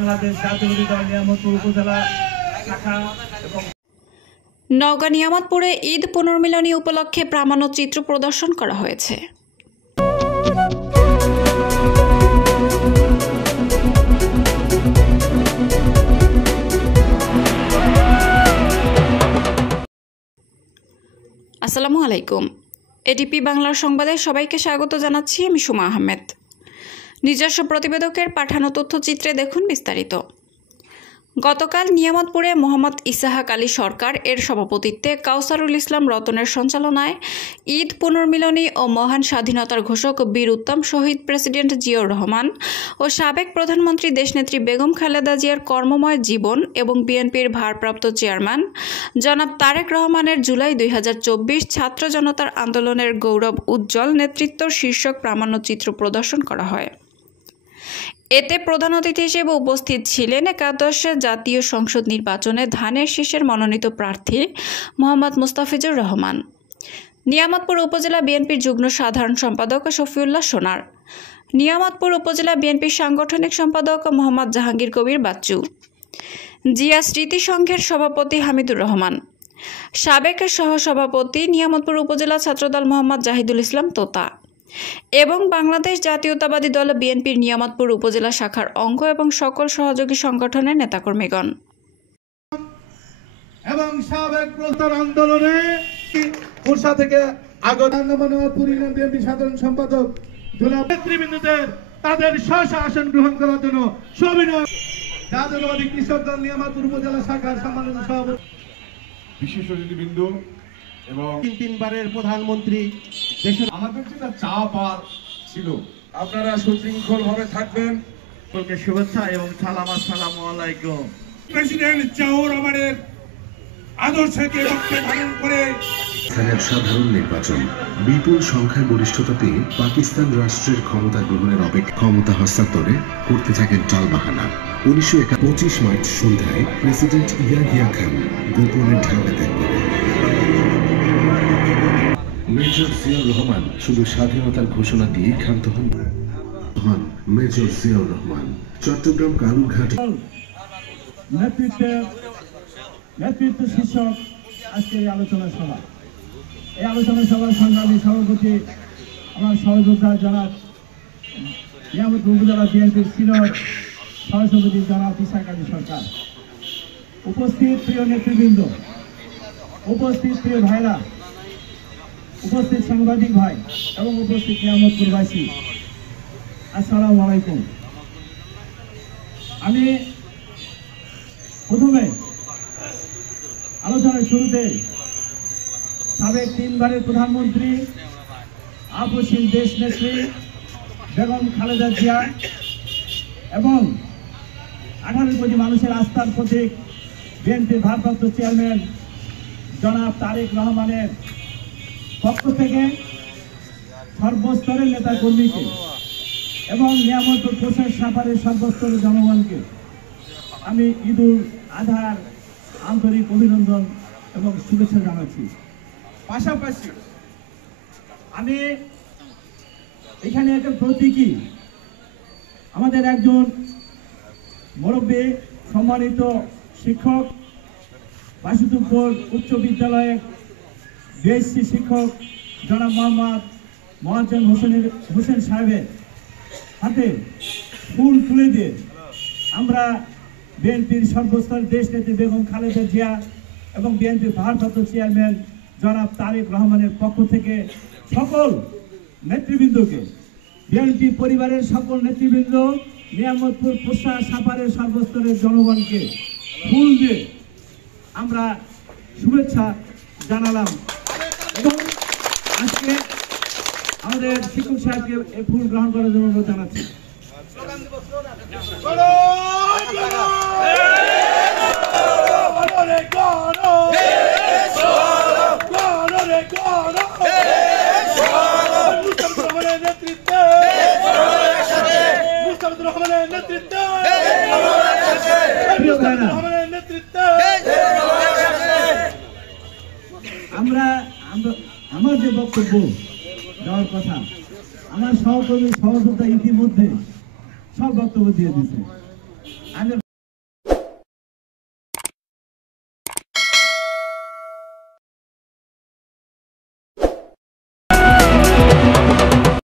বাংলাদেশ জাতীয়তাবাদী দল নিয়ামতপুর উপজেলা শাখা এবং নওগাঁ নিয়ামতপুরে ঈদ পুনর্মিলনী উপলক্ষে প্রামাণ্য চিত্র প্রদর্শন করা হয়েছে। আসসালামু আলাইকুম। এডিপি বাংলার সংবাদে সবাইকে স্বাগত জানাচ্ছি। আমি সুমা আহমেদ। নিজস্ব প্রতিবেদকের পাঠানো তথ্যচিত্রে দেখুন বিস্তারিত। গতকাল নিয়ামতপুরে মোহাম্মদ ইসাহাক আলী সরকার এর সভাপতিত্বে কাউসারুল ইসলাম রতনের সঞ্চালনায় ঈদ পুনর্মিলনী ও মহান স্বাধীনতার ঘোষক বীর উত্তম শহীদ প্রেসিডেন্ট জিয়াউর রহমান ও সাবেক প্রধানমন্ত্রী দেশনেত্রী বেগম খালেদা জিয়ার কর্মময় জীবন এবং বিএনপির ভারপ্রাপ্ত চেয়ারম্যান জনাব তারেক রহমানের জুলাই 2024 ছাত্র জনতার আন্দোলনের গৌরব উজ্জ্বল নেতৃত্ব শীর্ষক প্রামাণ্যচিত্র প্রদর্শন করা হয়। এতে প্রধান অতিথি হিসেবে উপস্থিত ছিলেন একাদশ জাতীয় সংসদ নির্বাচনে ধানের শীষের মনোনীত প্রার্থী মোহাম্মদ মুস্তাফিজুর রহমান, নিয়ামতপুর উপজেলা বিএনপির যুগ্ম সাধারণ সম্পাদক শফিউল্লাহ সোনার, নিয়ামতপুর উপজেলা বিএনপির সাংগঠনিক সম্পাদক মোহাম্মদ জাহাঙ্গীর কবির বাচ্চু, জিয়া স্মৃতি সংঘের সভাপতি হামিদুর রহমান, সাবেক সহসভাপতি নিয়ামতপুর উপজেলা ছাত্রদল মোহাম্মদ জাহিদুল ইসলাম তোতা এবং বাংলাদেশ জাতীয়তাবাদী দল বিএনপির নিয়ামতপুর উপজেলা শাখার অঙ্গ এবং সকল সহযোগী সংগঠনের নেতাকর্মীগণ এবং সাবেক প্রধান আন্দোলনে কুরসা থেকে আগত নিয়ামতপুর ইউনিয়ন বিএনপি সাধারণ সম্পাদক জনাব নেতৃবৃন্দদের তাদের স্ব আসন গ্রহণ করার জন্য সবিনয় জাতীয়তাবাদী কৃষক দল নিয়ামতপুর উপজেলা শাখার সম্মানিত সভাপতি বিশেষ অতিথিবৃন্দ এবং তিনবারের প্রধানমন্ত্রী দেশের আমাদের যেটা চাপ আর ছিল, আপনারা সুশৃঙ্খল ভাবে থাকবেন। শুভেচ্ছা এবং সালাম। আসসালামু আলাইকুম। প্রেসিডেন্ট জিয়াউর রহমানের আদর্শকে লক্ষ্যে ধারণ করে সাধারণ নির্বাচন বিপুল সংখ্যাগরিষ্ঠতা পেয়ে পাকিস্তান রাষ্ট্রের ক্ষমতা গ্রহণের ক্ষমতা হস্তান্তরে করতে থাকেন টালবাহানা। 1925 মার্চ সন্ধ্যায় প্রেসিডেন্ট ইয়াহিয়া খান গোপনে ঢাকা ত্যাগ করেন। মেজর জিয়াউর রহমান শুধু স্বাধীনতার ঘোষণা দিয়ে ক্ষান্ত হন। মেজর জিয়াউর রহমান চট্টগ্রাম কালুরঘাট নেতৃত্ব শীর্ষক আজকে এই আলোচনা সভা। এই আলোচনা সভার সংগ্রামী সভাপতি আমার সহযোদ্ধা জনাব নিয়ামতপুর উপজেলা বিএনপির সিনিয়র সহসভাপতি জনাব ইসাহাক আলী সরকার, উপস্থিত প্রিয় নেতৃবৃন্দ, উপস্থিত প্রিয় ভাইরা, উপস্থিত সাংবাদিক ভাই এবং উপস্থিত নিয়ামতপুরবাসী, আসসালামু আলাইকুম। আমি প্রথমে আলোচনার শুরুতে সাবেক তিনবারের প্রধানমন্ত্রী আপসীন দেশ নেত্রী বেগম খালেদা জিয়া এবং 18 কোটি মানুষের আস্থার প্রতীক বিএনপির ভারপ্রাপ্ত চেয়ারম্যান জনাব তারেক রহমানের পক্ষ থেকে সর্বস্তরের নেতা কর্মীকে এবং নিয়ামতপুর প্রশাসন সাভারের সর্বস্তরের জনগণকে আমি ঈদুল আজহার আন্তরিক অভিনন্দন এবং শুভেচ্ছা জানাচ্ছি। পাশাপাশি আমি এখানে একটা প্রতীকী আমাদের একজন মুরব্বী সম্মানিত শিক্ষক বাসুদেবপুর উচ্চ বিদ্যালয়ের বিএসসি শিক্ষক জনাব মোহাম্মদ মোয়াজ্জেম হোসেন সাহেবের হাতে ফুল তুলে দিয়ে আমরা বিএনপির সর্বস্তরের দেশ নেত্রী বেগম খালেদা জিয়া এবং বিএনপির ভারপ্রাপ্ত চেয়ারম্যান জনাব তারেক রহমানের পক্ষ থেকে সকল নেতৃবৃন্দকে, বিএনপি পরিবারের সকল নেতৃবৃন্দ, নিয়ামতপুর প্রশাসন সাভারের সর্বস্তরের জনগণকে ফুল দিয়ে আমরা শুভেচ্ছা জানালাম এবং আজকে আমাদের শিক্ষক সাহেবকে এই ফুল গ্রহণ করার জন্য অনুরোধ জানাচ্ছি। আমার যে বক্তব্য দেওয়ার কথা, আমার সহকর্মী সহযোদ্ধা ইতিমধ্যে সব বক্তব্য দিয়ে দিচ্ছে।